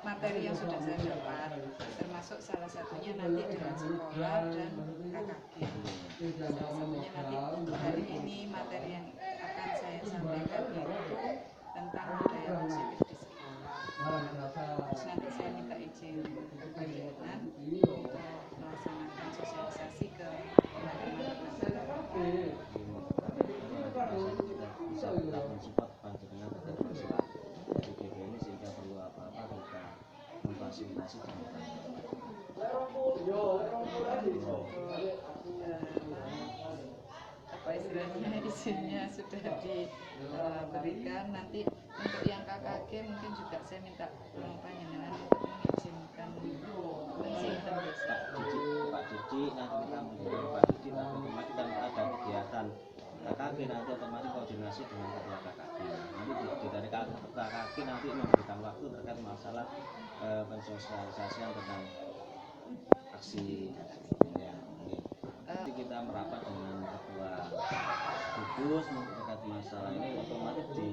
materi yang sudah saya dapat, termasuk salah satunya nanti dengan sekolah dan KKG. Salah satunya nanti hari ini materi yang akan saya sampaikan yaitu tentang budaya positif di sekolah. Terus nanti saya minta izin Panjenengan untuk melaksanakan sosialisasi ke teman-teman bisa kita mensupport Panjenengan terkait masalah PDB ini sehingga perlu apa-apa kita memfasilitasi dengan apa istilahnya izinnya sudah diberikan. Nanti untuk yang KKG mungkin juga saya minta tolong Panjenengan untuk mengizinkan pensiunan desa. Pak Didi nanti kita menghubungi Pak Didi nanti otomatis kan ada kegiatan KKG nanti otomatis koordinasi dengan ketua KKG. Nanti dari KKG nanti memberikan waktu terkait masalah pensosialisasian tentang aksi ya. Nanti kita merapat dengan ketua gugus terkait masalah ini otomatis di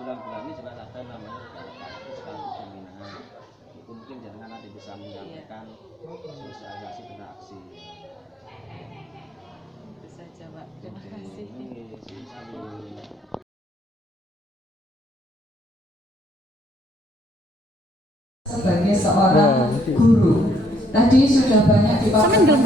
bulan-bulan ini jelas ada namanya KKG sekaligus pembinaan. Itu mungkin jangan nanti bisa menyampaikan sosialisasi tentang aksi. Itu saja Pak, terima kasih. Sebagai seorang guru, tadi sudah banyak dipaparkan,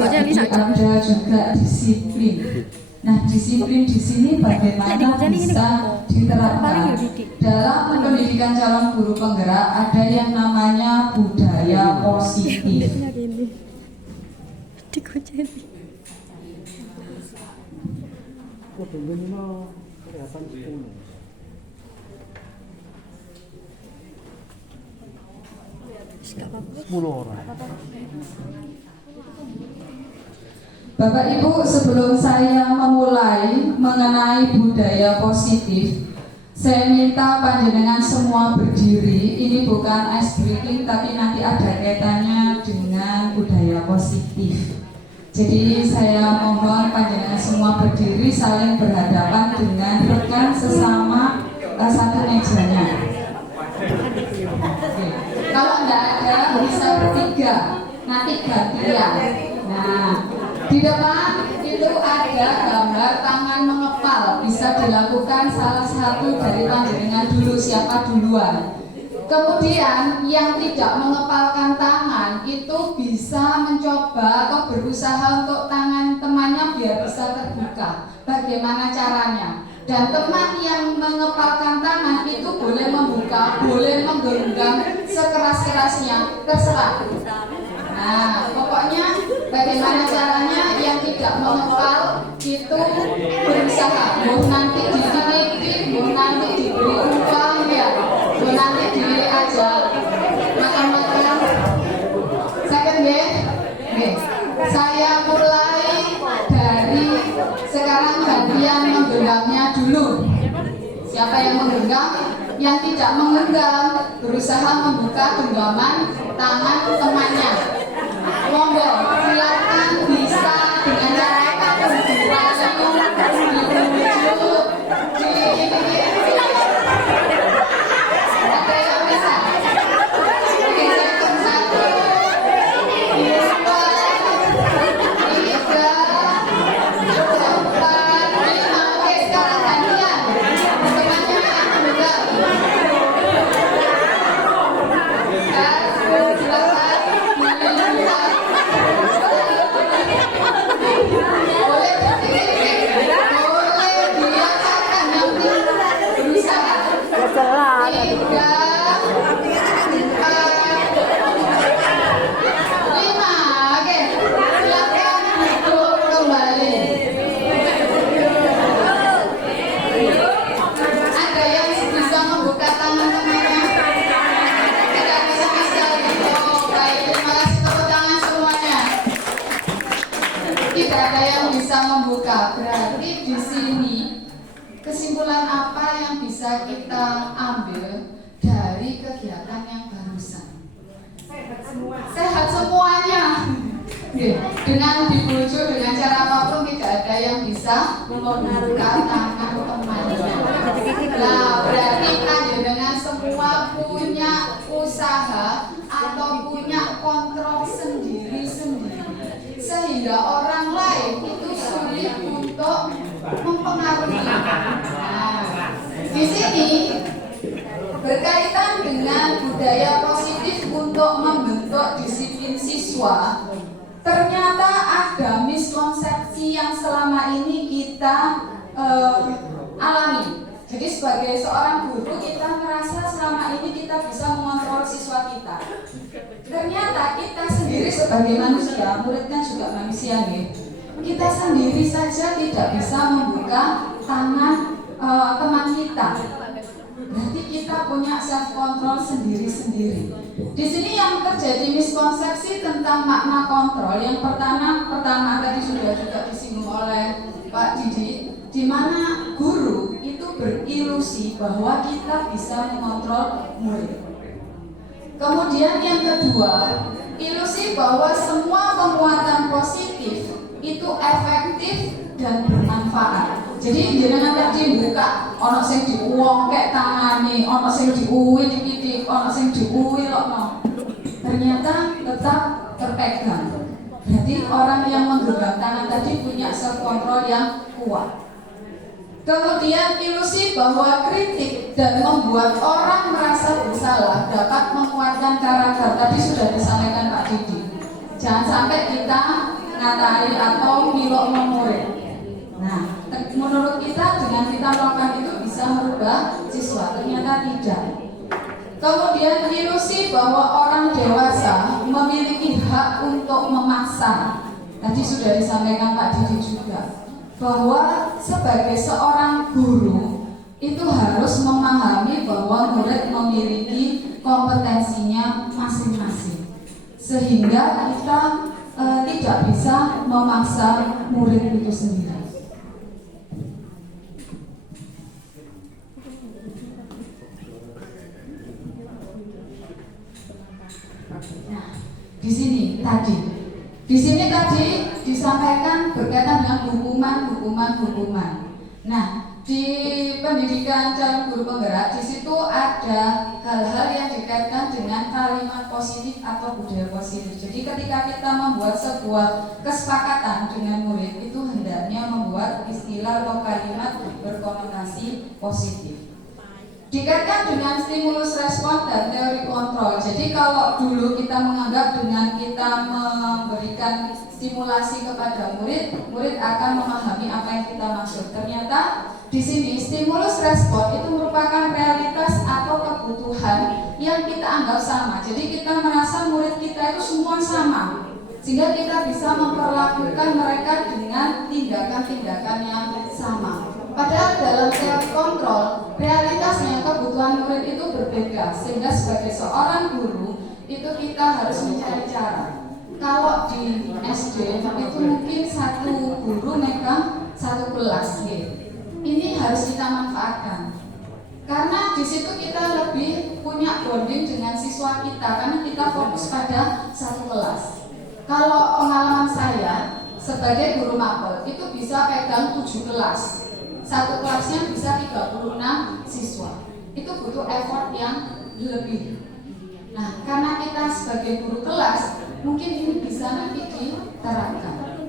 ada juga disiplin. Nah, disiplin di sini bagaimana bisa diterapkan dalam pendidikan calon guru penggerak? Ada yang namanya budaya positif. Bapak Ibu, sebelum saya memulai mengenai budaya positif, saya minta panjenengan semua berdiri. Ini bukan ice breaking, tapi nanti ada kaitannya dengan budaya positif. Jadi saya mohon panjenengan semua berdiri, saling berhadapan dengan rekan sesama satu mejanya. Oke. Kalau tidak ada bisa bertiga, nanti gantian. Nah, di depan itu ada gambar tangan mengepal, bisa dilakukan salah satu dari panjenengan dulu, siapa duluan. Kemudian yang tidak mengepalkan tangan itu bisa mencoba atau berusaha untuk tangan temannya biar bisa terbuka. Bagaimana caranya? Dan teman yang mengepalkan tangan itu boleh membuka, boleh menggenggam sekeras-kerasnya, terserah. Nah, pokoknya bagaimana caranya yang tidak mengepal itu berusaha. Mau nanti dititipin, mau nanti diberi uang ya, mau nanti diajak makan-makan. Second ya, saya mulai dari sekarang gantian menggenggamnya dulu. Siapa yang menggenggam? Yang tidak menggenggam berusaha membuka genggaman tangan temannya. Monggo, silakan bisa dengan cara apapun ada yang bisa. Oke, hitung 1, 2, 3, 4, 5. Oke, sekarang gantian. Temannya yang menggenggam. Berarti di sini kesimpulan apa yang bisa kita ambil dari kegiatan yang barusan? Sehat semuanya. Dengan dibujuk dengan cara apapun tidak ada yang bisa membuka tangan temannya. Nah, berarti panjenengan semua punya sehingga orang lain itu sulit untuk mempengaruhi. Nah, di sini berkaitan dengan budaya positif untuk membentuk disiplin siswa. Ternyata ada miskonsepsi yang selama ini kita alami. Jadi sebagai seorang guru kita merasa selama ini kita bisa mengontrol siswa kita. Ternyata kita sendiri sebagai manusia, murid kan juga manusia nih. Kita sendiri saja tidak bisa membuka tangan teman kita. Berarti kita punya self control sendiri-sendiri. Di sini yang terjadi miskonsepsi tentang makna kontrol. Yang pertama tadi sudah juga disinggung oleh Pak Didi, di mana guru itu berilusi bahwa kita bisa mengontrol murid. Kemudian yang kedua, ilusi bahwa semua penguatan positif itu efektif dan bermanfaat. Jadi jenengan tadi buka, ono sing diuwongke tangane, ono sing diuwi dikit, ono sing diuwi lokno. Ternyata tetap terpegang. Berarti orang yang menggenggam tangan tadi punya self control yang kuat. Kemudian ilusi bahwa kritik dan membuat orang merasa bersalah dapat menguatkan karakter. Tadi sudah disampaikan Pak Didi. Jangan sampai kita ngatain atau milok murid. Nah, menurut kita dengan kita melakukan itu bisa merubah siswa, ternyata tidak. Kemudian ilusi bahwa orang dewasa memiliki hak untuk memaksa. Tadi sudah disampaikan Pak Didi juga, bahwa sebagai seorang guru itu harus memahami bahwa murid memiliki kompetensinya masing-masing, sehingga kita tidak bisa memaksa murid itu sendiri. Nah, di sini tadi disampaikan berkaitan dengan hukuman. Nah, di pendidikan calon guru penggerak di situ ada hal-hal yang dikaitkan dengan kalimat positif atau budaya positif. Jadi ketika kita membuat sebuah kesepakatan dengan murid itu hendaknya membuat istilah atau kalimat berkonotasi positif. Dikaitkan dengan stimulus respon dan teori kontrol. Jadi kalau dulu kita menganggap dengan kita memberikan stimulasi kepada murid akan memahami apa yang kita maksud. Ternyata di sini stimulus respon itu merupakan realitas atau kebutuhan yang kita anggap sama. Jadi kita merasa murid kita itu semua sama, sehingga kita bisa memperlakukan mereka dengan tindakan-tindakan yang sama. Padahal dalam teori kontrol, realitasnya kebutuhan murid itu berbeda, sehingga sebagai seorang guru itu kita harus mencari cara. Kalau di SD itu mungkin satu guru megang satu kelas, ini harus kita manfaatkan. Karena di situ kita lebih punya bonding dengan siswa kita, karena kita fokus pada satu kelas. Kalau pengalaman saya sebagai guru mapel itu bisa pegang 7 kelas. Satu kelasnya bisa 36 siswa. Itu butuh effort yang lebih. Nah, karena kita sebagai guru kelas, mungkin ini bisa nanti diterapkan.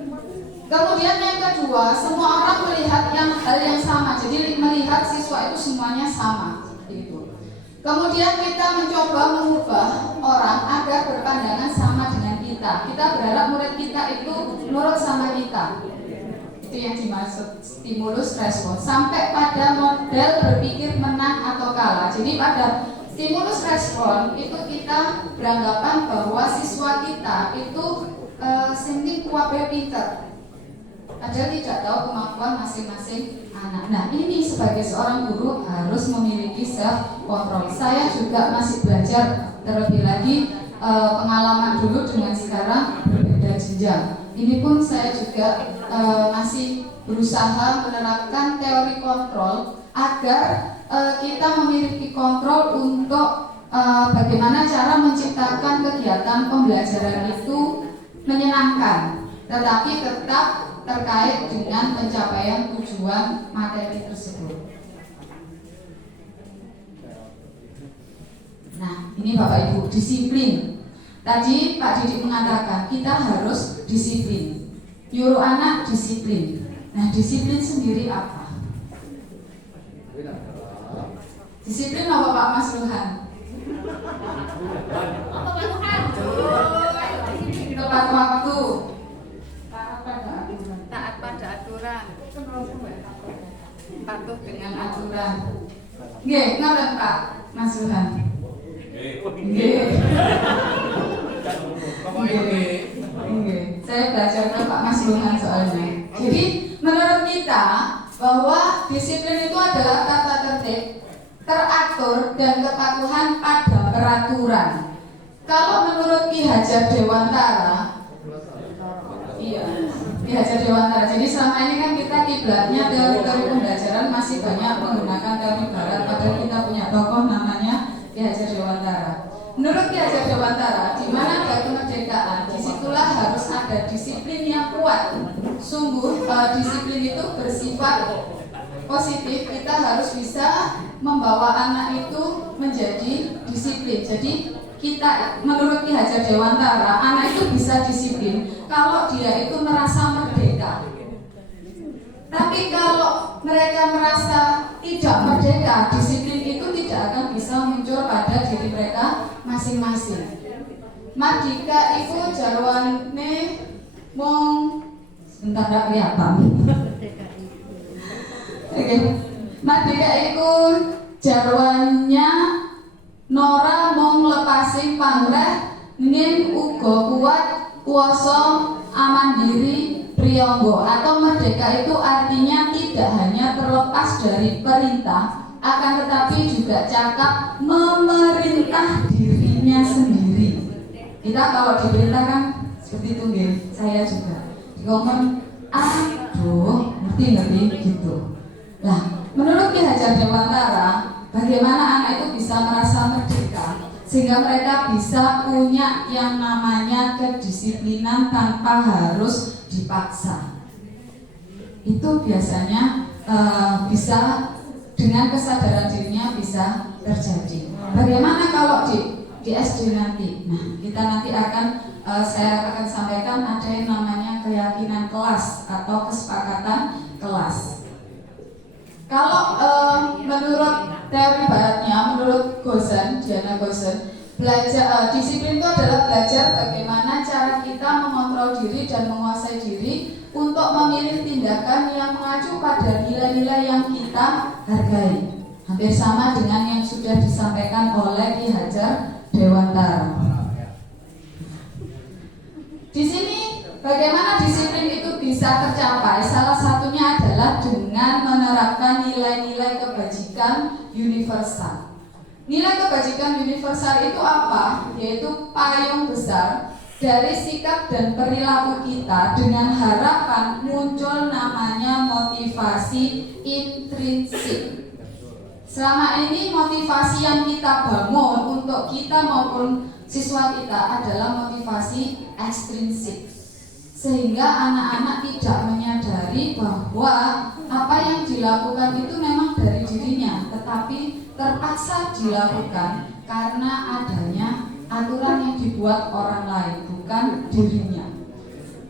Kemudian yang kedua, semua orang melihat hal yang sama. Jadi melihat siswa itu semuanya sama. Gitu. Kemudian kita mencoba mengubah orang agar berpandangan sama dengan kita. Kita berharap murid kita itu nurut sama kita. Itu yang dimaksud stimulus respon, sampai pada model berpikir menang atau kalah. Jadi pada stimulus respon itu kita beranggapan bahwa siswa kita itu sing kuwabe pinter, padahal tidak tahu kemampuan masing-masing anak. Nah, ini sebagai seorang guru harus memiliki self control. Saya juga masih belajar terlebih lagi, pengalaman dulu dengan sekarang berbeda jenjang. Ini pun saya juga masih berusaha menerapkan teori kontrol agar kita memiliki kontrol untuk bagaimana cara menciptakan kegiatan pembelajaran itu menyenangkan, tetapi tetap terkait dengan pencapaian tujuan materi tersebut. Nah, ini Bapak Ibu, disiplin. Tadi Pak Didi mengatakan kita harus disiplin. nyuruh anak disiplin. Nah, disiplin sendiri apa? Disiplin apa Pak Mas Luhan? Tepat waktu, taat pada aturan, patuh dengan aturan. Nggih, ngoten Pak Mas Luhan. Nggih. Nggih. Saya belajar ke Pak Mas Luhan soalnya. Jadi menurut kita bahwa disiplin itu adalah tata tertib, teratur dan kepatuhan pada peraturan. Kalau menurut Ki Hajar Dewantara, iya, Ki Hajar Dewantara. Jadi selama ini kan kita kiblatnya teori-teori pembelajaran masih banyak menggunakan teori barat, padahal kita punya tokoh namanya Ki Hajar Dewantara. Menurut Ki Hajar Dewantara, di mana ada kemerdekaan, disitulah harus ada disiplin yang kuat. Sungguh disiplin itu bersifat positif. Kita harus bisa membawa anak itu menjadi disiplin. Jadi kita, menurut Ki Hajar Dewantara, anak itu bisa disiplin kalau dia itu merasa merdeka. Tapi kalau mereka merasa tidak merdeka, disiplin itu tidak akan bisa muncul pada diri mereka masing-masing. Mardika itu jarwane mong sebentar gak kelihatan. Oke. Mardika itu jarwannya Nora mong lepasi pamreh ning uga kuat kuasa amandiri priyangga. Atau merdeka itu artinya tidak hanya terlepas dari perintah, akan tetapi juga cakap memerintah dirinya sendiri. Kita kalau diperintah kan seperti itu nggih, saya juga ngomong aduh ngerti gitu. Nah, menurut Ki Hajar Dewantara, bagaimana anak itu bisa merasa merdeka sehingga mereka bisa punya yang namanya kedisiplinan tanpa harus dipaksa. Itu biasanya bisa dengan kesadaran dirinya bisa terjadi. Bagaimana kalau di SD nanti? Nah, kita nanti akan saya akan sampaikan ada yang namanya keyakinan kelas atau kesepakatan kelas. Kalau menurut teori baratnya, menurut Gozan, Diana Gozan, belajar disiplin itu adalah belajar bagaimana cara kita mengontrol diri dan menguasai diri untuk memilih tindakan yang mengacu pada nilai-nilai yang kita hargai. Hampir sama dengan yang sudah disampaikan oleh Ki Hajar Dewantara. Di sini bagaimana disiplin itu bisa tercapai? Salah satunya adalah dengan menerapkan nilai-nilai kebajikan universal. Nilai kebajikan universal itu apa? Yaitu payung besar dari sikap dan perilaku kita dengan harapan muncul namanya motivasi intrinsik. Selama ini motivasi yang kita bangun untuk kita maupun siswa kita adalah motivasi ekstrinsik, sehingga anak-anak tidak menyadari bahwa apa yang dilakukan itu memang dari dirinya, tetapi terpaksa dilakukan karena adanya aturan yang dibuat orang lain, bukan dirinya.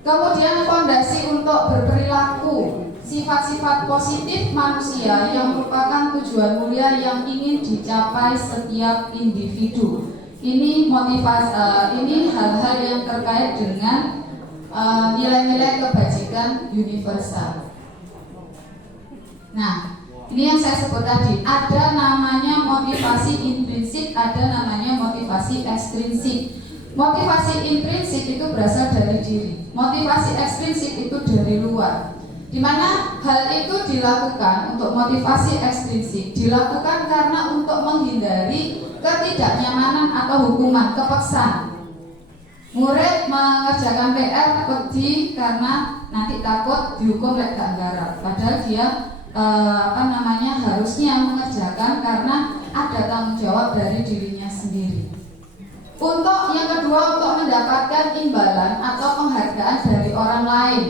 Kemudian fondasi untuk berperilaku, sifat-sifat positif manusia yang merupakan tujuan mulia yang ingin dicapai setiap individu. Ini motivasi, ini hal-hal yang terkait dengan nilai-nilai kebajikan universal. Nah, ini yang saya sebut tadi, ada namanya motivasi intrinsik, ada namanya motivasi ekstrinsik. Motivasi intrinsik itu berasal dari diri, motivasi ekstrinsik itu dari luar. Di mana hal itu dilakukan untuk motivasi ekstrinsik dilakukan karena untuk menghindari ketidaknyamanan atau hukuman, kepaksaan. Murid mengerjakan PR wedi karena nanti takut dihukum lek gak garap. Padahal dia harusnya mengerjakan karena ada tanggung jawab dari dirinya sendiri. Untuk yang kedua, untuk mendapatkan imbalan atau penghargaan dari orang lain.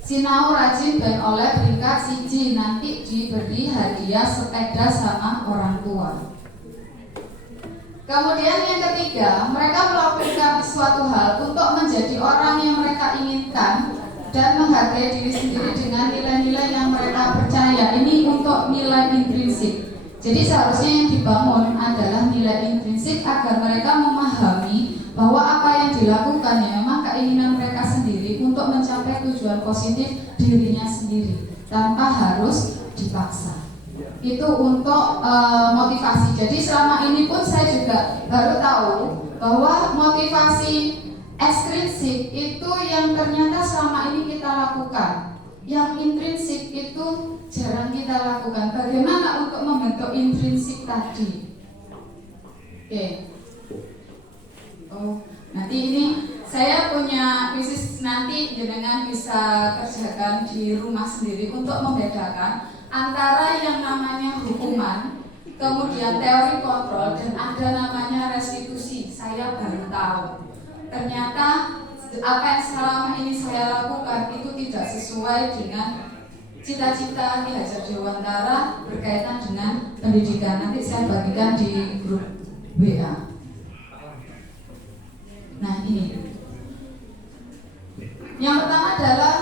Sinau rajin ben oleh peringkat siji, nanti diberi hadiah sepeda sama orang tua. Kemudian yang ketiga, mereka melakukan suatu hal untuk menjadi orang yang mereka inginkan. dan menghargai diri sendiri dengan nilai-nilai yang mereka percaya. Ini untuk nilai intrinsik. Jadi seharusnya yang dibangun adalah nilai intrinsik agar mereka memahami bahwa apa yang dilakukan ya memang keinginan mereka sendiri untuk mencapai tujuan positif dirinya sendiri tanpa harus dipaksa. Itu untuk motivasi. Jadi selama ini pun saya juga baru tahu bahwa motivasi ekstrinsik itu yang ternyata selama ini kita lakukan. Yang intrinsik itu jarang kita lakukan. Bagaimana untuk membentuk intrinsik tadi? Oke. Oh, nanti ini saya punya bisnis, nanti jenengan bisa kerjakan di rumah sendiri untuk membedakan antara yang namanya hukuman, kemudian teori kontrol, dan ada namanya restitusi. Saya baru tahu ternyata apa yang selama ini saya lakukan itu tidak sesuai dengan cita-cita Ki Hajar Dewantara berkaitan dengan pendidikan. Nanti saya bagikan di grup WA. Nah ini yang pertama adalah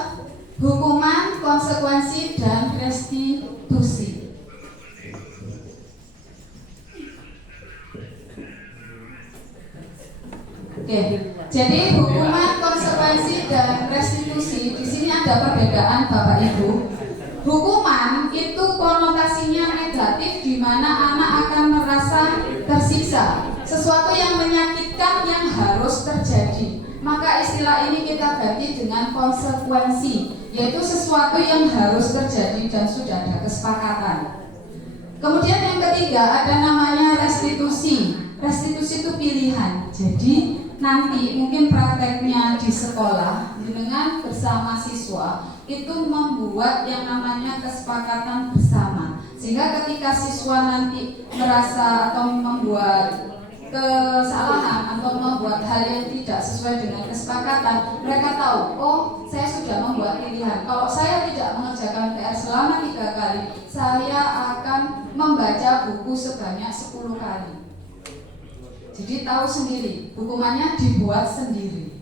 hukuman, konsekuensi, dan restitusi. Oke, jadi hukuman, konsekuensi, dan restitusi di sini ada perbedaan Bapak Ibu. Hukuman itu konotasinya negatif, di mana anak akan merasa tersiksa, sesuatu yang menyakitkan yang harus terjadi. Maka istilah ini kita ganti dengan konsekuensi, yaitu sesuatu yang harus terjadi dan sudah ada kesepakatan. Kemudian yang ketiga ada namanya restitusi. Restitusi itu pilihan. Jadi nanti mungkin prakteknya di sekolah dengan bersama siswa itu membuat yang namanya kesepakatan bersama, sehingga ketika siswa nanti merasa atau membuat kesalahan atau membuat hal yang tidak sesuai dengan kesepakatan, mereka tahu, oh saya sudah membuat pilihan, kalau saya tidak mengerjakan PR selama 3 kali, saya akan membaca buku sebanyak 10 kali. Jadi tahu sendiri, hukumannya dibuat sendiri.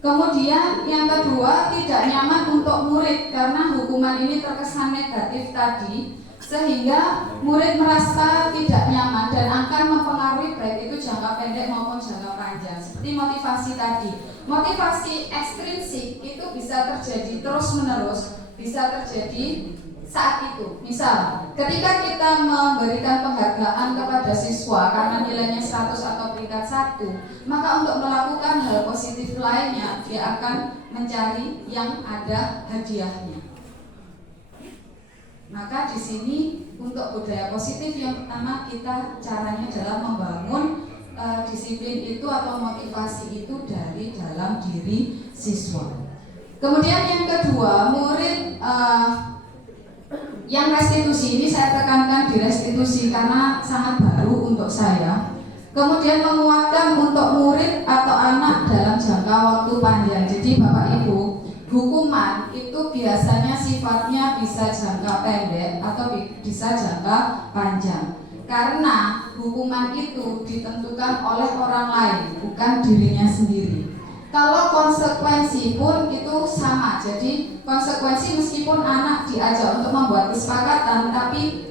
Kemudian yang kedua, tidak nyaman untuk murid karena hukuman ini terkesan negatif tadi, sehingga murid merasa tidak nyaman dan akan mempengaruhi baik itu jangka pendek maupun jangka panjang. Seperti motivasi tadi, motivasi ekstrinsik itu bisa terjadi terus-menerus, bisa terjadi saat itu. Misal, ketika kita memberikan penghargaan kepada siswa karena nilainya 100 atau peringkat 1, maka untuk melakukan hal positif lainnya, dia akan mencari yang ada hadiahnya. Maka di sini untuk budaya positif yang pertama kita caranya adalah membangun disiplin itu atau motivasi itu dari dalam diri siswa. Kemudian yang kedua, murid yang restitusi ini saya tekankan di restitusi karena sangat baru untuk saya. Kemudian menguatkan untuk murid atau anak dalam jangka waktu panjang. Jadi Bapak Ibu, hukuman itu biasanya sifatnya bisa jangka pendek atau bisa jangka panjang. Karena hukuman itu ditentukan oleh orang lain, bukan dirinya sendiri. Kalau konsekuensi pun itu sama. Jadi konsekuensi meskipun anak diajak untuk membuat kesepakatan, tapi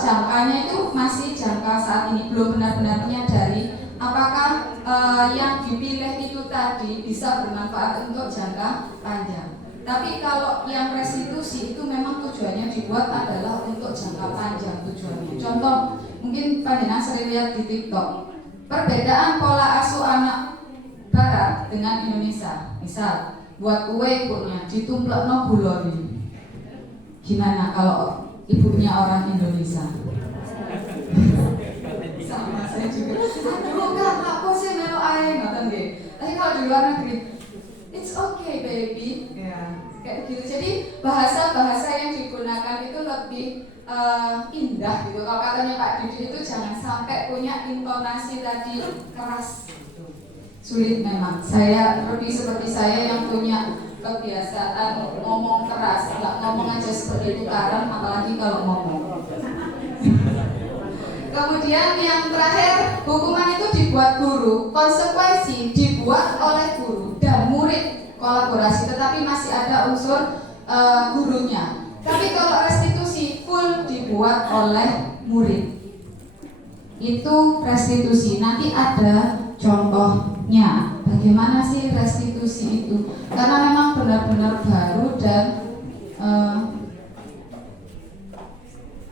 jangkanya itu masih jangka saat ini, belum benar-benar menyadari apakah yang dipilih itu tadi bisa bermanfaat untuk jangka panjang. Tapi kalau yang restitusi itu memang tujuannya dibuat adalah untuk jangka panjang tujuannya. Contoh, mungkin panjenengan sering lihat di TikTok, perbedaan pola asuh anak Barat dengan Indonesia. Misal, buat kue ibunya ditumplekno guloni. Gimana kalau ibunya orang Indonesia? Sama saya juga. Aduh, enggak, aku sih melo ae ngoten nggih. Tapi kalau di luar negeri, it's okay baby. Ya, kayak gitu. Jadi bahasa-bahasa yang digunakan itu lebih indah gitu. Kalau katanya Pak Didi itu jangan sampai punya intonasi tadi keras. Sulit memang. Saya lebih seperti saya yang punya kebiasaan ngomong keras, nggak ngomong aja seperti itu karang, apalagi kalau ngomong. Kemudian yang terakhir, hukuman itu dibuat guru, konsekuensi dibuat oleh guru dan murid. kolaborasi, tetapi masih ada unsur gurunya. Tapi kalau restitusi full dibuat oleh murid, itu restitusi. Nanti ada contohnya bagaimana sih restitusi itu, karena memang benar-benar baru. Dan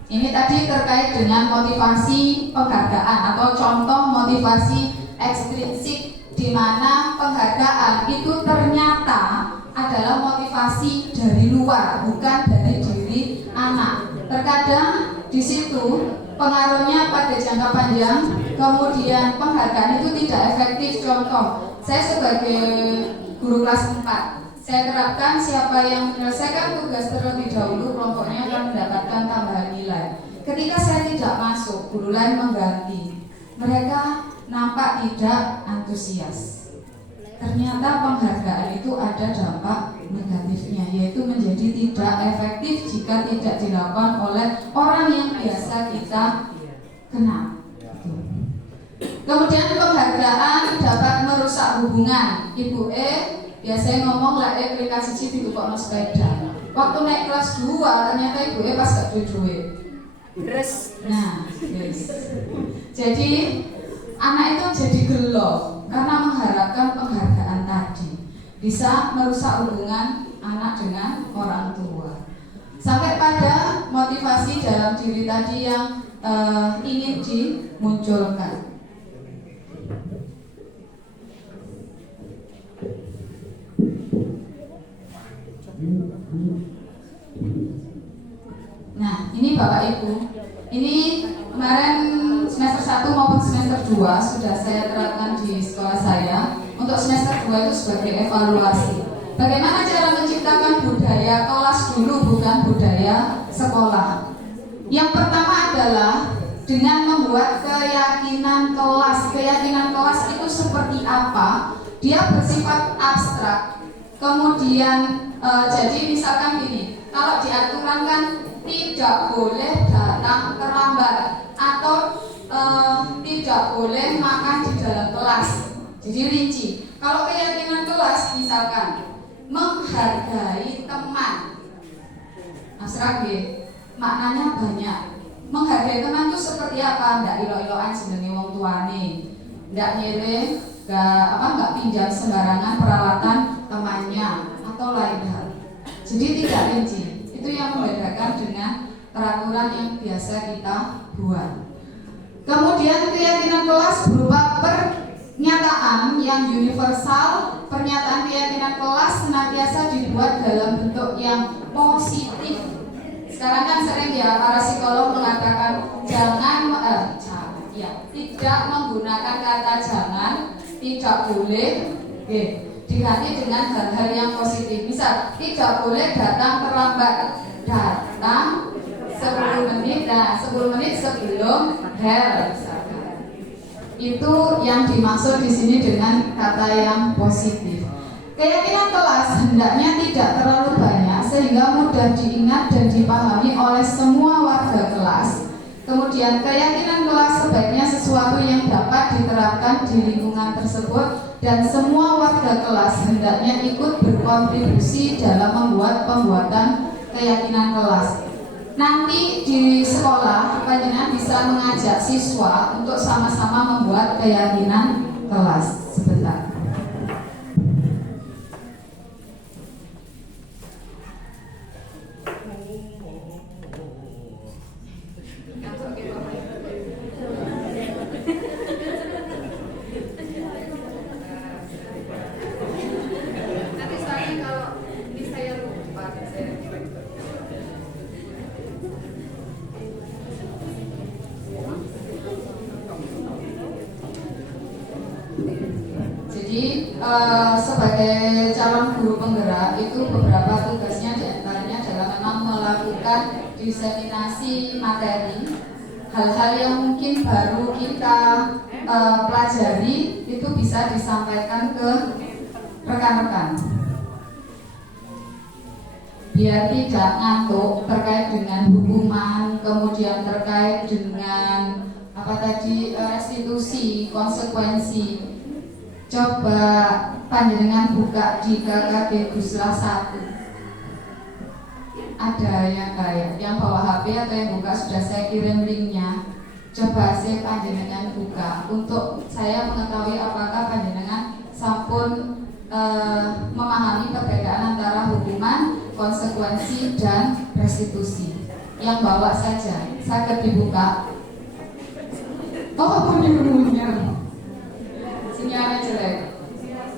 ini tadi terkait dengan motivasi penghargaan atau contoh motivasi ekstrinsik, di mana penghargaan itu ternyata adalah motivasi dari luar, bukan dari diri anak. Terkadang di situ pengaruhnya pada jangka panjang, kemudian penghargaan itu tidak efektif. Contoh, saya sebagai guru kelas 4, saya terapkan siapa yang menyelesaikan tugas terlebih dahulu, kelompoknya akan mendapatkan tambahan nilai. Ketika saya tidak masuk, guru lain mengganti. Mereka nampak tidak antusias. Ternyata penghargaan itu ada dampak negatifnya, yaitu menjadi tidak efektif jika tidak dilakukan oleh orang yang biasa kita kenal. Kemudian penghargaan dapat merusak hubungan. Ibu biasanya ngomong lah klik siji ditukokno sepeda. Waktu naik kelas 2 ternyata ibu pas gak duwe. Nah, yes. Jadi anak itu jadi gelo karena mengharapkan penghargaan tadi, bisa merusak hubungan anak dengan orang tua. Sampai pada motivasi dalam diri tadi yang ingin dimunculkan. Nah, ini Bapak Ibu, ini kemarin semester 1 maupun semester 2 sudah saya terapkan di sekolah saya. Untuk semester 2 itu sebagai evaluasi. Bagaimana cara menciptakan budaya kelas dulu, bukan budaya sekolah. Yang pertama adalah dengan membuat keyakinan kelas. Keyakinan kelas itu seperti apa? Dia bersifat abstrak. Kemudian jadi misalkan gini, kalau di aturan kan tidak boleh datang terlambat atau tidak boleh makan di dalam kelas. Jadi rinci. Kalau keyakinan kelas misalkan menghargai teman, abstrak ya, maknanya banyak. Menghargai teman itu seperti apa? Ndak ilo-iloan jenenge wong tuane, ndak nyere, nggak pinjam sembarangan peralatan temannya atau lain hal. Jadi tidak rinci. Itu yang membedakan dengan peraturan yang biasa kita buat. Kemudian keyakinan kelas berupa pernyataan yang universal. Pernyataan keyakinan kelas senantiasa dibuat dalam bentuk yang positif. Sekarang kan sering ya para psikolog mengatakan tidak menggunakan kata jangan, tidak boleh, diganti dengan hal-hal yang positif. Misal, tidak boleh datang terlambat. Datang 10 menit, 10 menit sebelum bel. Itu yang dimaksud di sini dengan kata yang positif. Keyakinan kelas hendaknya tidak terlalu banyak sehingga mudah diingat dan dipahami oleh semua warga kelas. Kemudian keyakinan kelas sebaiknya sesuatu yang dapat diterapkan di lingkungan tersebut dan semua warga kelas hendaknya ikut berkontribusi dalam pembuatan keyakinan kelas. Nanti di sekolah panjenengan bisa mengajak siswa untuk sama-sama membuat keyakinan kelas. Sebentar. Sebagai calon guru penggerak itu beberapa tugasnya diantaranya adalah memang melakukan diseminasi materi, hal-hal yang mungkin baru kita pelajari itu bisa disampaikan ke rekan-rekan biar tidak ngantuk terkait dengan hukuman, kemudian terkait dengan restitusi, konsekuensi. Coba panjenengan buka di KKB Guslah 1. Ada yang bawa HP atau yang buka sudah saya kirim linknya. Coba saya panjenengan buka untuk saya mengetahui apakah panjenengan sampun memahami perbedaan antara hukuman, konsekuensi, dan restitusi. Yang bawa saja, sakit dibuka. Oh, punya sinyalnya jelek.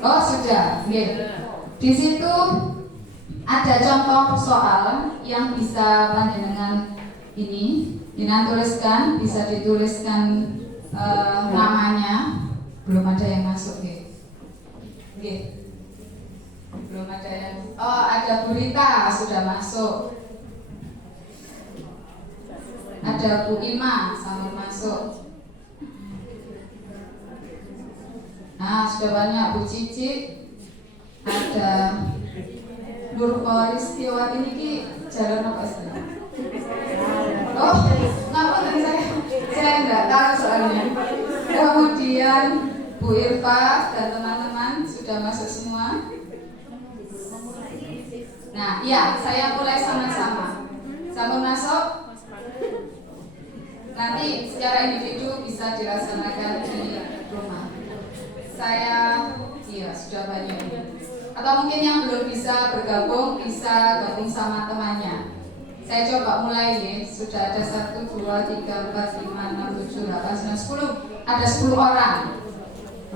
Oh, sudah. Di situ ada contoh soal yang bisa panjenengan ini tuliskan, bisa dituliskan namanya. Belum ada yang masuk, belum ada yang. Oh, ada Bu Rita sudah masuk. Ada Bu Ima sama masuk. Nah, sudah banyak. Bu Cici, ada Nur Koristiwati ini jalan apa sih? Oh, ngapain saya enggak tahu soalnya. Kemudian Bu Irfa dan teman-teman sudah masuk semua. Nah, ya, saya mulai sama-sama. Sampun masuk? Nanti secara individu bisa dilaksanakan di rumah. Saya, sudah banyak. Atau mungkin yang belum bisa bergabung, bisa gabung sama temannya. Saya coba mulai nih. Sudah ada 1, 2, 3, 4, 5, 6, 7, 8, 9, 10. Ada 10 orang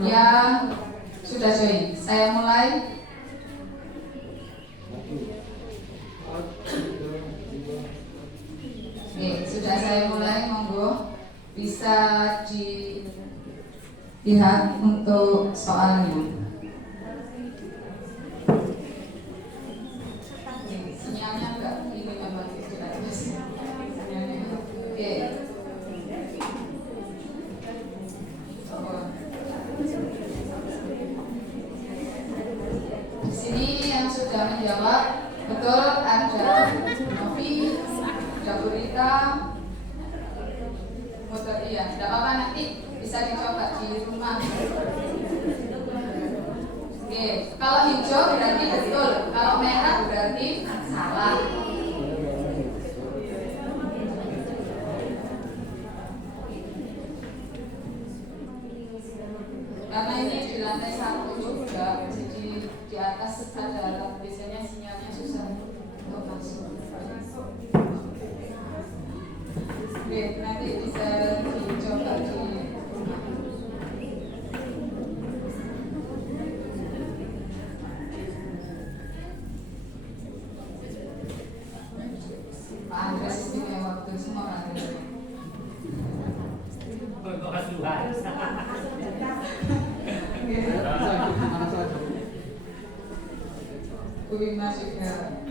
yang sudah join. Saya mulai. Sudah saya mulai, monggo bisa dilihat untuk soalnya. Sinyalnya enggak ini memang tidak jelas. Di sini yang sudah menjawab betul ada Novi, ada Bu Rita. Iya, tidak apa-apa, nanti bisa dicoba di rumah. Kalau hijau berarti betul, kalau merah berarti salah. Karena ini di lantai 1 juga, jadi di atas ada biasanya sinyalnya susah untuk masuk. Nanti bisa dicoba di rumah. Pak Andres istimewa waktu semua Pak Andres. Bu Wima juga.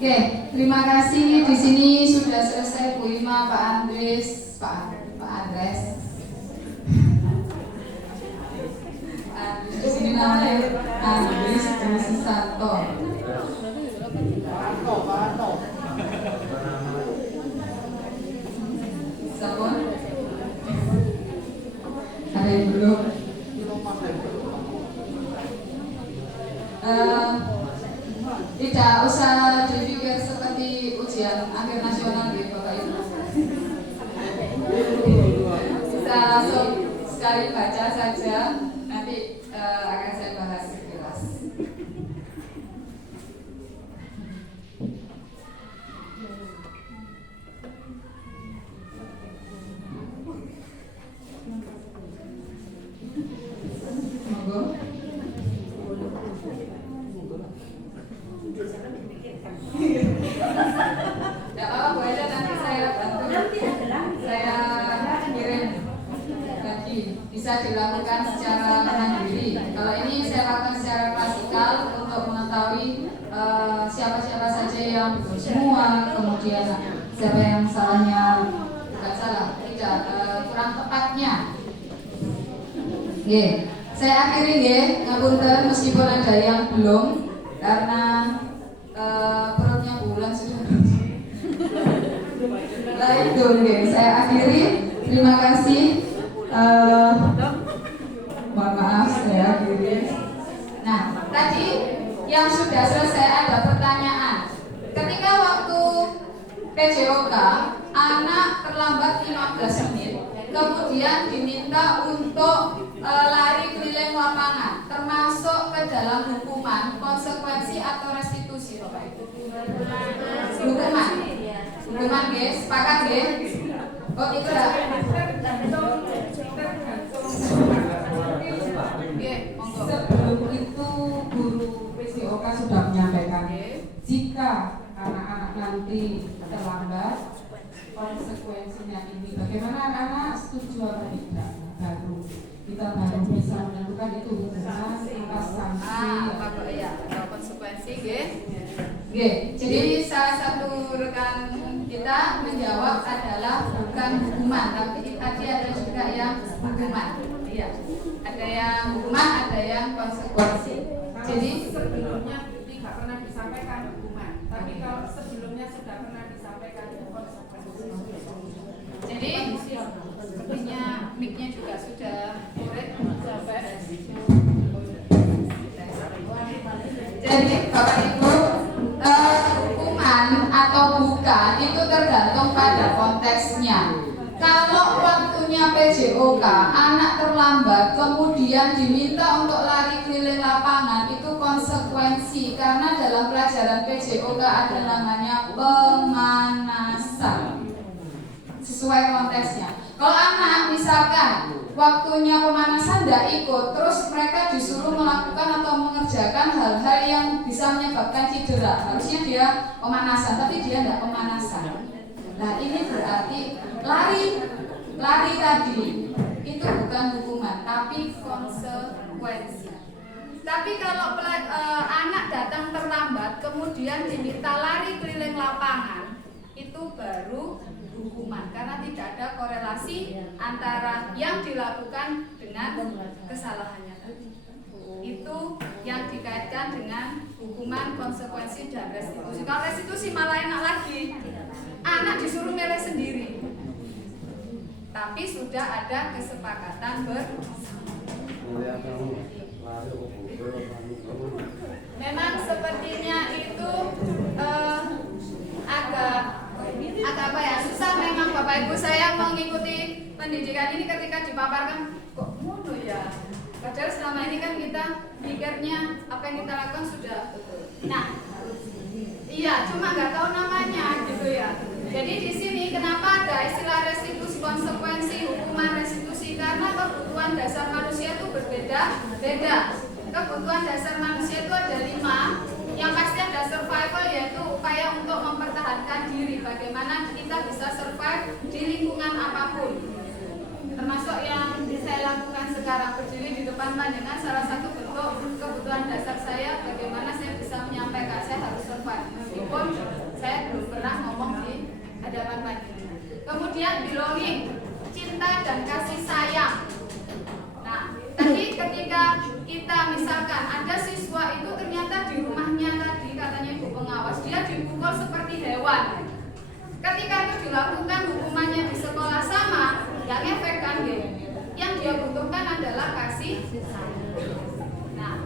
Oke, terima kasih. Di sini sudah selesai Bu Ima, Pak Andres, Pak Andres. Di sini namanya Andres Susanto. Sabun. Tidak usah dipikir seperti ujian akhir nasional gitu Bapak Ibu. Kita langsung sekali baca saja, nanti akan saya bahas sekilas. Monggo. Ya apa Bu aja nanti saya bantu. Saya kirim lagi. Bisa dilakukan secara mandiri. Kalau ini saya lakukan secara klasikal untuk mengetahui siapa-siapa saja yang betul semua, kemudian siapa yang salahnya bukan salah, tidak kurang tepatnya. Saya akhiri ngapunten meskipun ada yang belum karena perutnya bulan sudah. Lah itu saya akhiri. Terima kasih. Mohon maaf saya akhiri. Nah, tadi yang sudah selesai ada pertanyaan. Ketika waktu PJOK anak terlambat 15 menit, kemudian diminta untuk lari keliling lapangan, termasuk ke dalam hukuman, konsekuensi atau restitusi, Bapak Ibu. Hukuman, sepakat Oh itu dah. Sebelum itu guru PJOK sudah menyampaikan, jika anak-anak nanti terlambat, konsekuensinya ini. Bagaimana anak-anak setuju atau tidak? Kita baru bisa menentukan itu hukuman atas sanksi atau konsekuensi. Jadi salah satu rekan kita menjawab adalah bukan hukuman, tapi tadi ada juga yang hukuman. Iya, ada yang hukuman, ada yang konsekuensi. Jadi sebelumnya tidak pernah disampaikan hukuman, tapi kalau sebelumnya sudah pernah disampaikan konsekuensi. Jadi sepertinya mic-nya juga sudah sampai. Jadi Bapak Ibu, hukuman atau bukan itu tergantung pada konteksnya. Kalau waktunya PJOK, anak terlambat kemudian diminta untuk lari keliling lapangan, itu konsekuensi karena dalam pelajaran PJOK ada namanya pemanasan. Sesuai konteksnya. Kalau anak misalkan waktunya pemanasan tidak ikut, terus mereka disuruh melakukan atau mengerjakan hal-hal yang bisa menyebabkan cedera, harusnya dia pemanasan, tapi dia tidak pemanasan. Nah ini berarti lari tadi itu bukan hukuman, tapi konsekuensi. Tapi kalau anak datang terlambat kemudian diminta lari keliling lapangan, itu baru hukuman karena tidak ada korelasi antara yang dilakukan dengan kesalahannya tadi. Itu yang dikaitkan dengan hukuman, konsekuensi, dan restitusi. Kalau restitusi malah enak lagi, anak disuruh milih sendiri, tapi sudah ada kesepakatan bersama. Memang sepertinya itu agak apa ya, susah memang Bapak Ibu saya mengikuti pendidikan ini ketika dipaparkan kok ngono ya. Padahal selama ini kan kita mikirnya apa yang kita lakukan sudah betul. Nah, iya, cuma nggak tahu namanya gitu ya. Jadi di sini kenapa ada istilah restitusi, konsekuensi, hukuman restitusi, karena kebutuhan dasar manusia itu berbeda-beda. Kebutuhan dasar manusia itu ada 5. Yang pasti ada survival, yaitu upaya untuk mempertahankan diri. Bagaimana kita bisa survive di lingkungan apapun. Termasuk yang saya lakukan sekarang, berdiri di depan panjenengan, salah satu bentuk kebutuhan dasar saya. Bagaimana saya bisa menyampaikan saya harus survive, meskipun saya belum pernah ngomong di hadapan panjenengan. Kemudian belonging, cinta dan kasih sayang. Nah, tadi ketika kita misalkan ada siswa itu ternyata di rumahnya tadi katanya ibu pengawas dia dipukul seperti hewan. Ketika itu dilakukan hukumannya di sekolah sama, yang efek kan yang dia butuhkan adalah kasih sayang. Nah,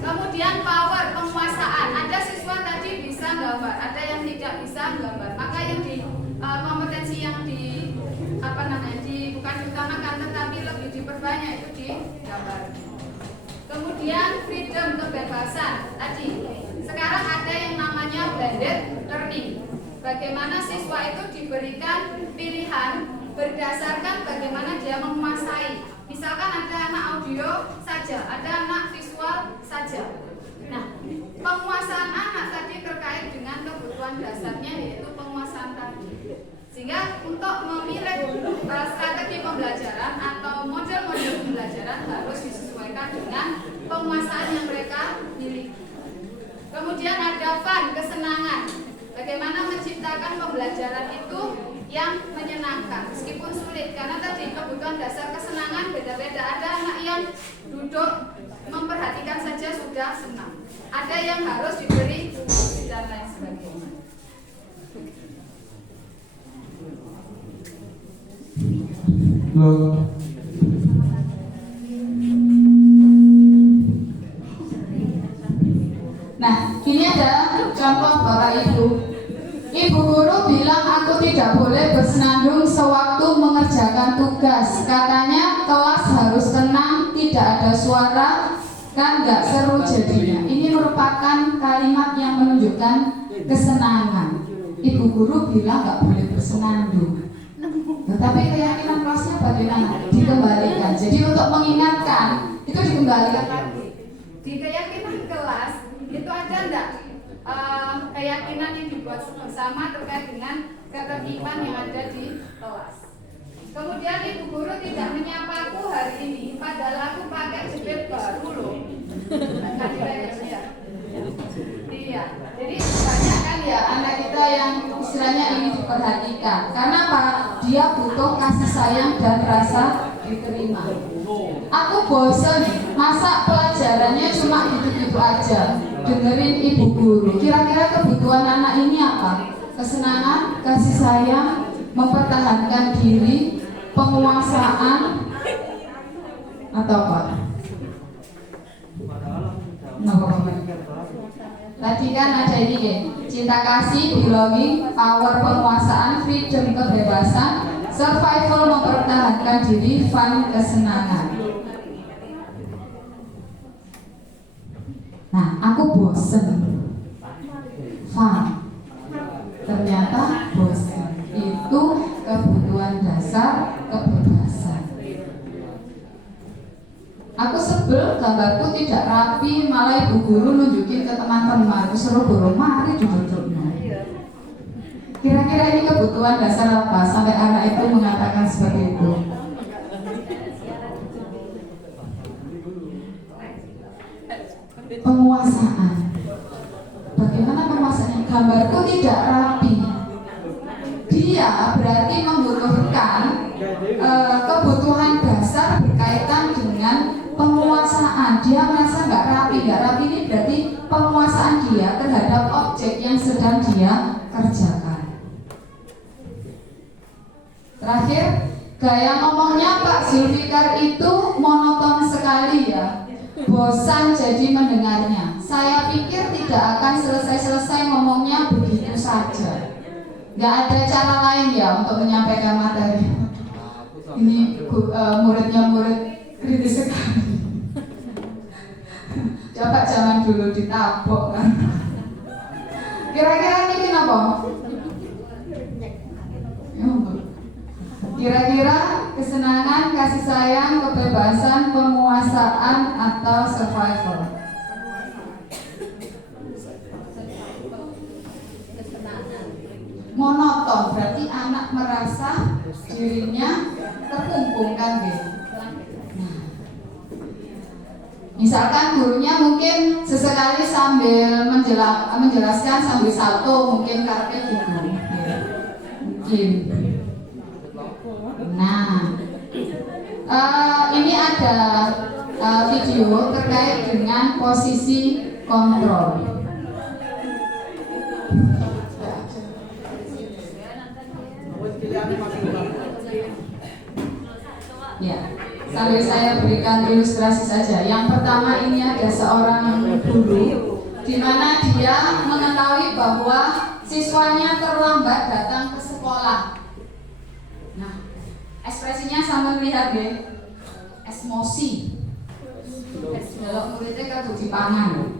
kemudian power, penguasaan. Ada siswa tadi banyak itu di gambar. Kemudian freedom, kebebasan tadi. Sekarang ada yang namanya blended learning. Bagaimana siswa itu diberikan pilihan berdasarkan bagaimana dia menguasai. Misalkan ada anak audio saja, ada anak visual saja. Nah, penguasaan anak tadi terkait dengan kebutuhan dasarnya, yaitu penguasaan tadi. Sehingga untuk memilih strategi pembelajaran atau model-model pembelajaran harus disesuaikan dengan penguasaan yang mereka miliki. Kemudian ada fun, kesenangan. Bagaimana menciptakan pembelajaran itu yang menyenangkan meskipun sulit, karena tadi kebutuhan dasar kesenangan beda-beda. Ada anak yang duduk memperhatikan saja sudah senang, ada yang harus diberi dan lain sebagainya. Nah, ini adalah contoh Bapak Ibu. Ibu guru bilang aku tidak boleh bersenandung sewaktu mengerjakan tugas. Katanya kelas harus tenang, tidak ada suara, kan nggak seru jadinya. Ini merupakan kalimat yang menunjukkan kesenangan. Ibu guru bilang nggak boleh bersenandung. Tetapi keyakinan kelasnya bagaimana? Dikembalikan. Jadi untuk mengingatkan itu dikembalikan lagi. Di keyakinan kelas itu ada enggak keyakinan yang dibuat bersama terkait dengan ketertiban yang ada di kelas. Kemudian ibu guru tidak menyapaku hari ini, padahal aku pakai jepit baru loh. Iya, jadi banyak kan ya anak kita yang istilahnya ingin diperhatikan. Karena apa? Dia butuh kasih sayang dan rasa diterima. Aku bosen, masa pelajarannya cuma gitu-gitu aja. Dengerin ibu guru. Kira-kira kebutuhan anak ini apa? Kesenangan, kasih sayang, mempertahankan diri, penguasaan, atau apa? Tadi kan ada ini ya, cinta kasih, belonging, power, penguasaan, freedom, kebebasan, survival, mempertahankan diri, fun, kesenangan. Nah, aku bosen, fun, ternyata bosen. Itu kebutuhan dasar, kebebasan. Aku sebel gambarku tidak rapi, malah ibu guru nunjukin ke teman-teman, suruh guru mari duduk-duduknya. Kira-kira ini kebutuhan dasar apa sampai anak itu mengatakan seperti itu? Penguasaan. Bagaimana penguasaannya? Gambarku tidak rapi. Dia berarti membutuhkan kebutuhan dasar berkaitan dengan penguasaan. Dia merasa nggak rapi. Nggak rapi ini berarti penguasaan dia terhadap objek yang sedang dia kerjakan. Terakhir, gaya ngomongnya Pak Zulfikar itu monoton sekali ya. Bosan jadi mendengarnya. Saya pikir tidak akan selesai-selesai ngomongnya begitu saja. Nggak ada cara lain ya untuk menyampaikan materi. Ini muridnya murid kritis sekali. Coba zaman dulu ditabok kan. Kira-kira ini kenapa? Kira-kira kesenangan, kasih sayang, kebebasan, penguasaan, atau survival? Monoton, berarti anak merasa dirinya terkungkungkan gitu. Nah, misalkan gurunya mungkin sesekali sambil menjelaskan sambil salto, mungkin karpet gitu. Mungkin. Nah, ini ada video terkait dengan posisi kontrol. Ya, sambil saya berikan ilustrasi saja. Yang pertama ini ada seorang guru, di mana dia mengetahui bahwa siswanya terlambat datang ke sekolah. Nah, ekspresinya sama lihat deh. Esmosi. Delok muridnya kan kudu dipangan.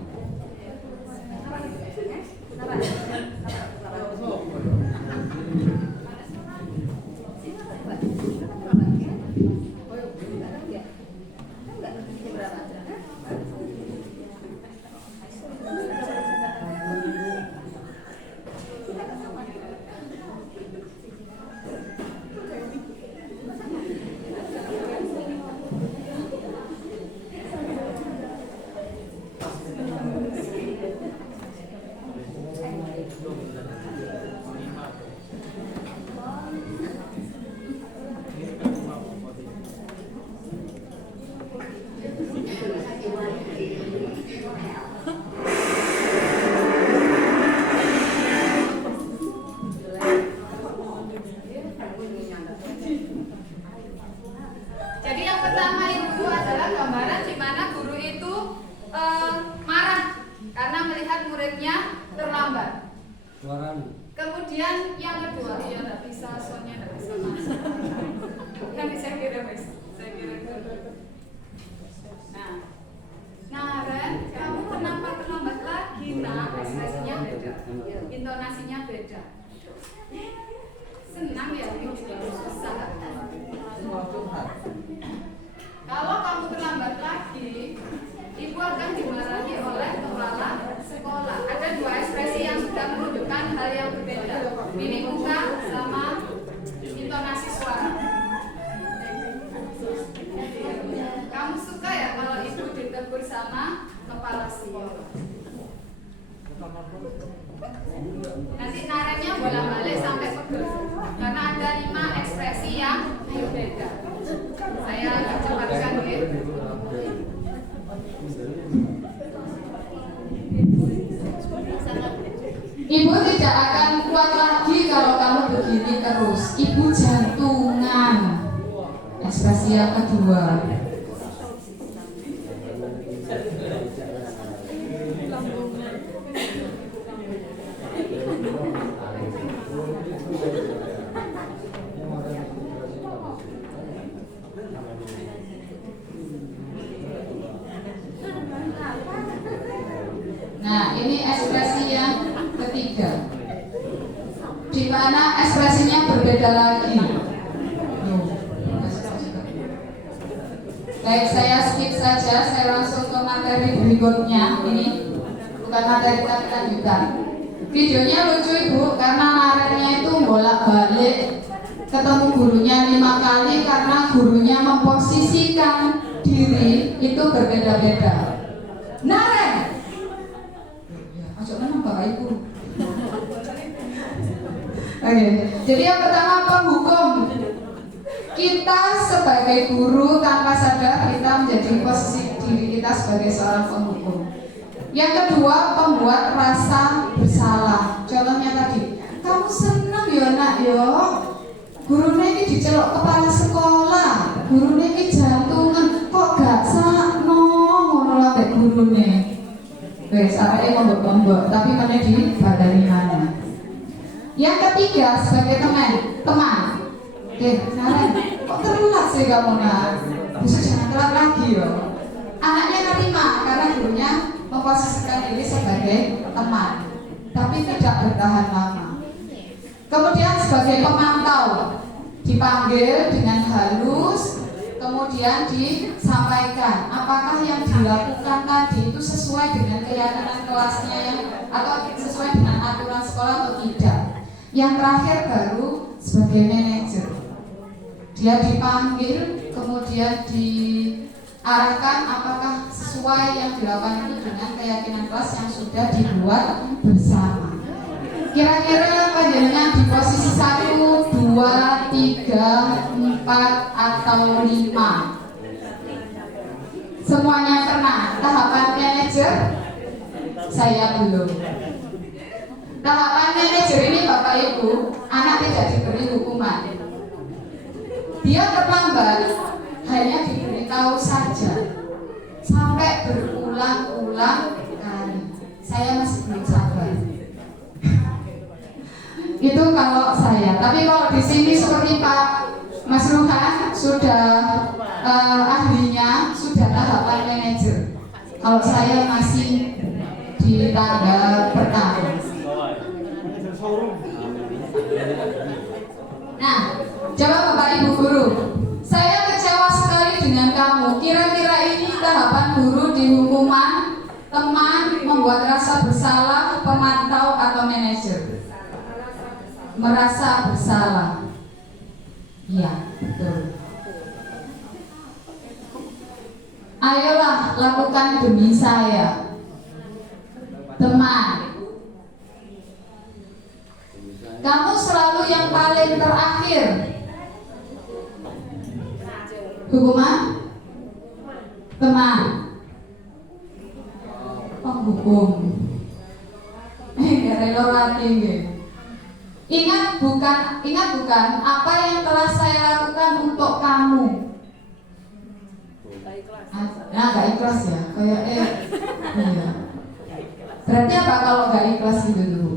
Jadi yang pertama itu adalah gambaran di mana guru itu marah karena melihat muridnya terlambat. Kemudian yang kedua, ya nggak bisa, soalnya nggak bisa masuk. Nanti saya kira mas, saya kira. Nah, Ren, kamu kenapa terlambat lagi? Nah, ekspresinya beda, intonasinya beda. Senang ya, susah. Kalau kamu terlambat lagi, ibu akan dimarahi oleh kepala sekolah. Ada dua ekspresi yang sudah menunjukkan hal yang berbeda. Mimik muka sama intonasi suara. Kamu suka ya kalau ibu ditegur sama kepala sekolah? Nanti narennya bolak-balik sampai pegel. Karena ada 5 ekspresi yang berbeda. Saya agak cepatkan ya. Ibu tidak akan kuat lagi kalau kamu begini terus. Ibu jantungan. Ekspresi yang kedua. Nah, ini ekspresi yang ketiga, di mana ekspresinya berbeda lagi. Baik, saya skip saja, saya langsung ke materi berikutnya. Ini bukan materi tapi lanjutan. Videonya lucu ibu, karena narennya itu bolak-balik ketemu gurunya 5 kali karena gurunya memposisikan diri itu berbeda-beda. Naren, ajak mana Bapak Ibu? Oke, jadi yang pertama penghukum. Kita sebagai guru tanpa sadar kita menjadi posisi diri kita sebagai seorang penghukum. Yang kedua, pembuat rasa bersalah. Contohnya tadi, kamu senang ya nak yo, gurunya ini dicelok kepala sekolah, gurunya ini jantungan, kok gak sakno ngono lho gurunya. Wes, arek ngombok-ngombok, tapi mana di badani mana. Yang ketiga, sebagai teman. Oke, Naren, kok telat sih kamu nak? Bisa jangan telat lagi yo. Anaknya nerima karena gurunya memposisikan diri sebagai teman, tapi tidak bertahan lama. Kemudian sebagai pemantau, dipanggil dengan halus, kemudian disampaikan apakah yang dilakukan tadi itu sesuai dengan keyakinan kelasnya atau sesuai dengan aturan sekolah atau tidak. Yang terakhir baru sebagai manajer, dia dipanggil kemudian diarahkan apakah sesuai yang dilakukan itu dengan keyakinan kelas yang sudah dibuat bersama. Kira-kira panjenengan di posisi 1, 2, 3, 4 atau 5? Semuanya pernah. Tahapan manajer saya belum. Tahapan manajer ini Bapak Ibu, anak tidak diberi hukuman. Dia terlambat hanya diberitahu saja sampai berulang-ulang kali. Saya masih belum sabar. Itu kalau saya. Tapi kalau di sini seperti Pak Mas Ruhan sudah ahlinya, sudah tahapan manajer. Kalau saya masih di tangga pertama. Nah, coba Bapak Ibu guru, saya kecewa sekali dengan kamu. Kira-kira ini tahapan guru di hukuman, teman, membuat rasa bersalah, pemantau, atau manajer? Merasa bersalah. Iya, betul. Ayolah lakukan demi saya. Teman, kamu selalu yang paling terakhir. Hukuman? Teman. Penghukum. Gak rela lagi nggih. Ingat bukan apa yang telah saya lakukan untuk kamu. Nah, gak ikhlas ya, kayak iya. Berarti apa kalau gak ikhlas gitu dulu?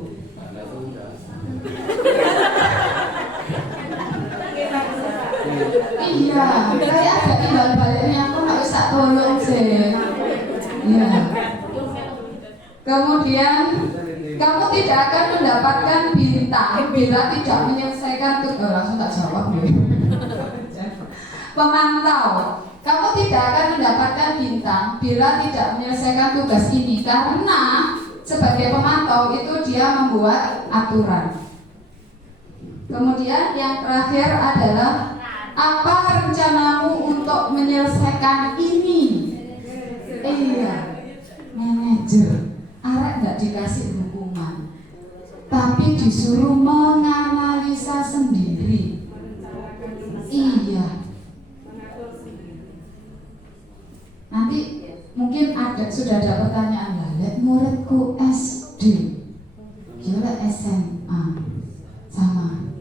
Iya, kayak ada timbal baliknya, aku gak bisa tolong sih. Iya. Kemudian kamu tidak akan mendapatkan bintang bila tidak menyelesaikan tugas. Langsung tak jawab deh. Pemantau, kamu tidak akan mendapatkan bintang bila tidak menyelesaikan tugas ini karena sebagai pemantau itu dia membuat aturan. Kemudian yang terakhir adalah apa rencanamu untuk menyelesaikan ini? Iya, manajer. Arek nggak dikasih hukuman, tapi disuruh menganalisa sendiri. Iya. Nanti mungkin sudah ada pertanyaan lah. Muridku SD, gila SMA, sama.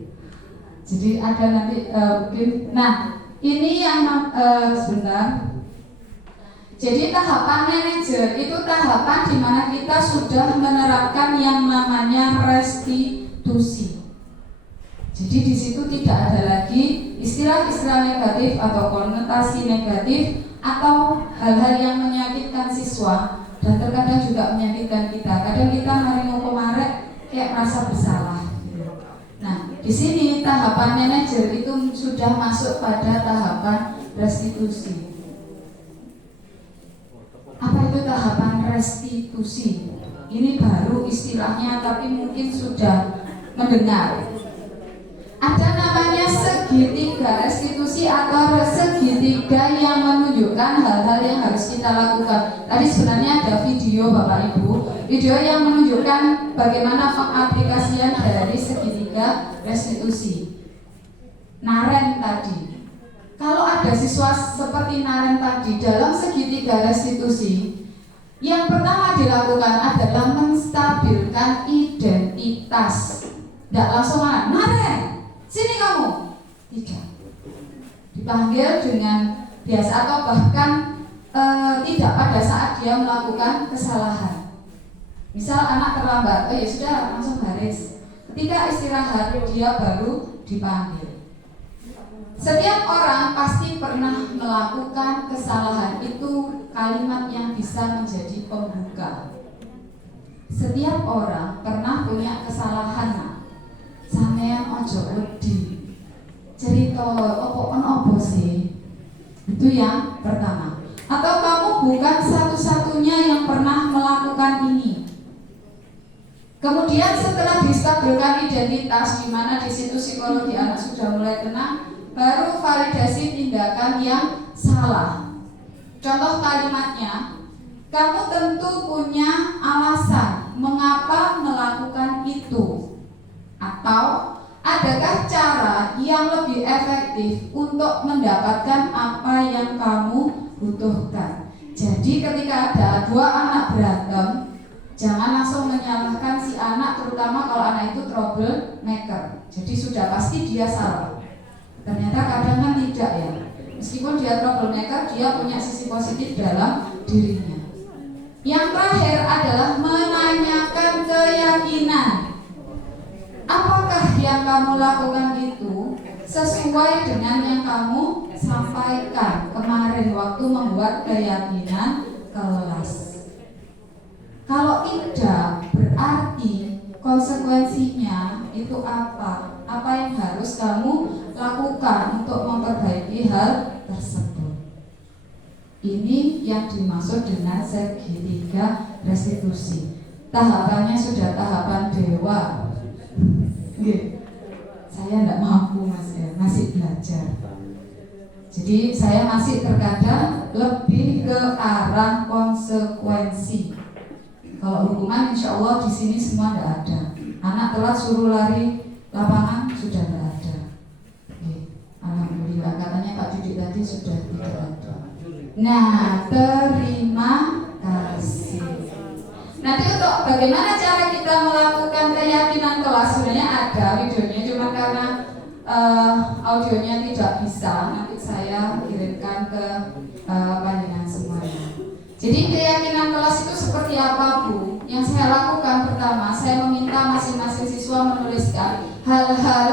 Jadi ada nanti mungkin. Nah, ini yang sebentar. Jadi tahapan manajer itu tahapan di mana kita sudah menerapkan yang namanya restitusi. Jadi di situ tidak ada lagi istilah-istilah negatif atau konotasi negatif atau hal-hal yang menyakitkan siswa dan terkadang juga menyakitkan kita. Kadang kita mari ngukum arek kayak merasa bersalah. Nah, di sini tahapan manajer itu sudah masuk pada tahapan restitusi. Apa itu tahapan restitusi? Ini baru istilahnya, tapi mungkin sudah mendengar. Ada namanya segitiga restitusi atau segitiga yang menunjukkan hal-hal yang harus kita lakukan. Tadi sebenarnya ada video Bapak Ibu, video yang menunjukkan bagaimana pengaplikasian dari segitiga restitusi. Naren tadi. Kalau ada siswa seperti Naren tadi dalam segitiga restitusi, yang pertama dilakukan adalah menstabilkan identitas. Tidak langsung Naren, sini kamu. Tidak. Dipanggil dengan biasa atau bahkan tidak pada saat dia melakukan kesalahan. Misal anak terlambat, ya sudah langsung baris. Ketika istirahat dia baru dipanggil. Setiap orang pasti pernah melakukan kesalahan, itu kalimat yang bisa menjadi pembuka. Setiap orang pernah punya kesalahan. Sampeyan ojo wedi. Cerita opo sih? Itu yang pertama. Atau kamu bukan satu-satunya yang pernah melakukan ini. Kemudian setelah distabilkan identitas, di mana di situ psikologi anak sudah mulai tenang, baru validasi tindakan yang salah. Contoh kalimatnya, kamu tentu punya alasan mengapa melakukan itu. Atau adakah cara yang lebih efektif untuk mendapatkan apa yang kamu butuhkan. Jadi ketika ada dua anak berantem, jangan langsung menyalahkan si anak, terutama kalau anak itu troublemaker. Jadi sudah pasti dia salah. Ternyata kadang kan tidak ya. Meskipun dia troublemaker, dia punya sisi positif dalam dirinya. Yang terakhir adalah menanyakan keyakinan. Apakah yang kamu lakukan itu sesuai dengan yang kamu sampaikan kemarin waktu membuat keyakinan kelas. Kalau tidak, berarti konsekuensinya itu apa? Apa yang harus kamu lakukan untuk memperbaiki hal tersebut? Ini yang dimaksud dengan segitiga restitusi. Tahapannya sudah tahapan dewa. Saya tidak mampu mas ya, masih belajar. Jadi saya masih terkadang lebih ke arah konsekuensi. Kalau hukuman insya Allah di sini semua tidak ada. Anak telat suruh lari lapangan sudah tidak ada. Alhamdulillah, katanya Pak Didik tadi sudah tidak ada. Nah, terima kasih. Nanti untuk bagaimana cara kita melakukan keyakinan kelas, sebenarnya ada videonya, cuma karena audionya tidak bisa, nanti saya kirimkan ke panjenengan semuanya. Jadi keyakinan kelas itu seperti apa Bu? Yang saya lakukan pertama, saya meminta masing-masing siswa menuliskan hal-hal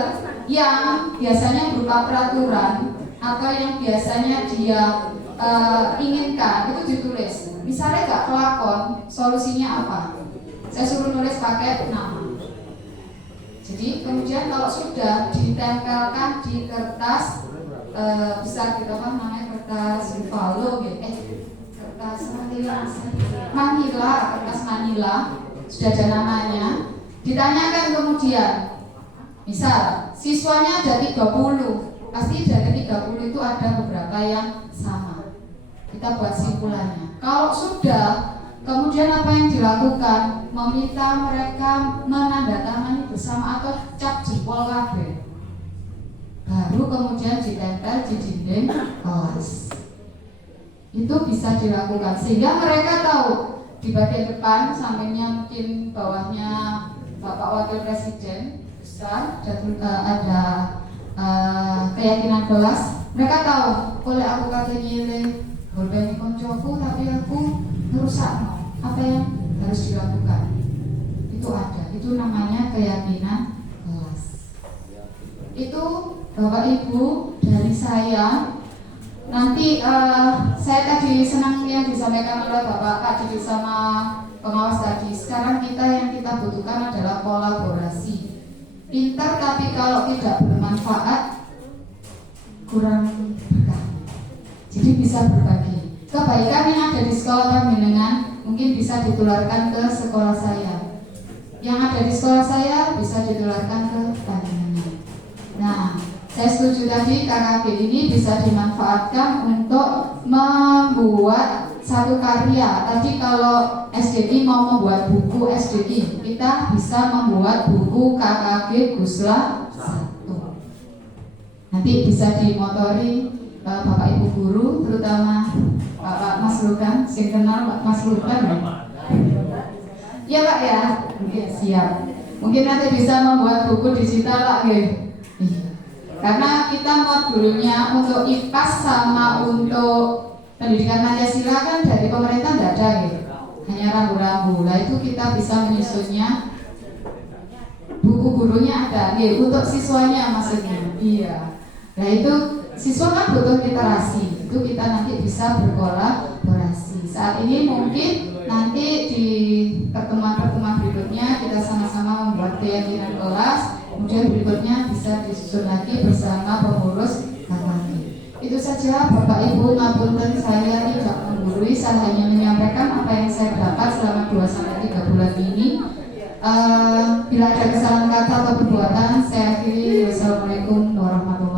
yang biasanya berupa peraturan atau yang biasanya dia inginkan, itu ditulis. Misalnya gak kelakon, solusinya apa? Saya suruh nulis pakai nama. Jadi kemudian kalau sudah ditempelkan di kertas besar gitu, apa namanya, kertas Buffalo gitu, kertas Manila, kertas Manila, sudah ada namanya. Ditanyakan kemudian, misal siswanya ada 30, pasti dari 30 itu ada beberapa yang sama. Kita buat simpulannya. Kalau sudah, kemudian apa yang dilakukan? Meminta mereka menandatangani bersama atau cap jempol kabeh. Baru kemudian ditempel di dinding kelas. Itu bisa dilakukan sehingga mereka tahu di bagian depan, sampingnya mungkin bawahnya Bapak Wakil Presiden besar dan ada keyakinan kelas. Mereka tahu, oleh aku kata nyile berbanding koncoku, tapi aku merusak apa yang harus dilakukan. Itu ada, itu namanya keyakinan kelas. Itu Bapak Ibu dari saya. Nanti saya tadi senang yang disampaikan oleh Bapak Kak Didi sama pengawas tadi. Sekarang yang kita butuhkan adalah kolaborasi. Pintar tapi kalau tidak bermanfaat kurang berkah. Jadi bisa berbagi. Kebaikan yang ada di sekolah panjenengan mungkin bisa ditularkan ke sekolah saya. Yang ada di sekolah saya bisa ditularkan ke panjenengan. Nah, saya setuju tadi KKB ini bisa dimanfaatkan untuk membuat satu karya. Tadi kalau SDI mau membuat buku SDI, kita bisa membuat buku KKB Gusla 1. Nanti bisa dimotori Bapak Ibu guru, terutama Bapak Mas Lukan, sing kenal Pak Mas Lukan ya? Ya Pak ya, oke, siap. Mungkin nanti bisa membuat buku digital Pak ya. Karena kita modulnya untuk IPAS sama untuk pendidikan Pancasila kan dari pemerintah tidak ada ya, hanya rambu-rambu. Nah itu kita bisa menyusunnya, buku gurunya ada, ya, untuk siswanya maksudnya. Iya. Nah itu siswa kan butuh literasi, itu kita nanti bisa berkolaborasi. Saat ini mungkin nanti di pertemuan-pertemuan berikutnya kita sama-sama membuat keyakinan kelas, kemudian berikutnya bisa disusun lagi bersama pengurus KKB. Itu saja Bapak Ibu, ngapunten saya tidak menggurui, saya hanya menyampaikan apa yang saya dapat selama 2-3 bulan ini. Bila ada kesalahan kata atau perbuatan, saya akhiri. Wassalamualaikum warahmatullahi wabarakatuh.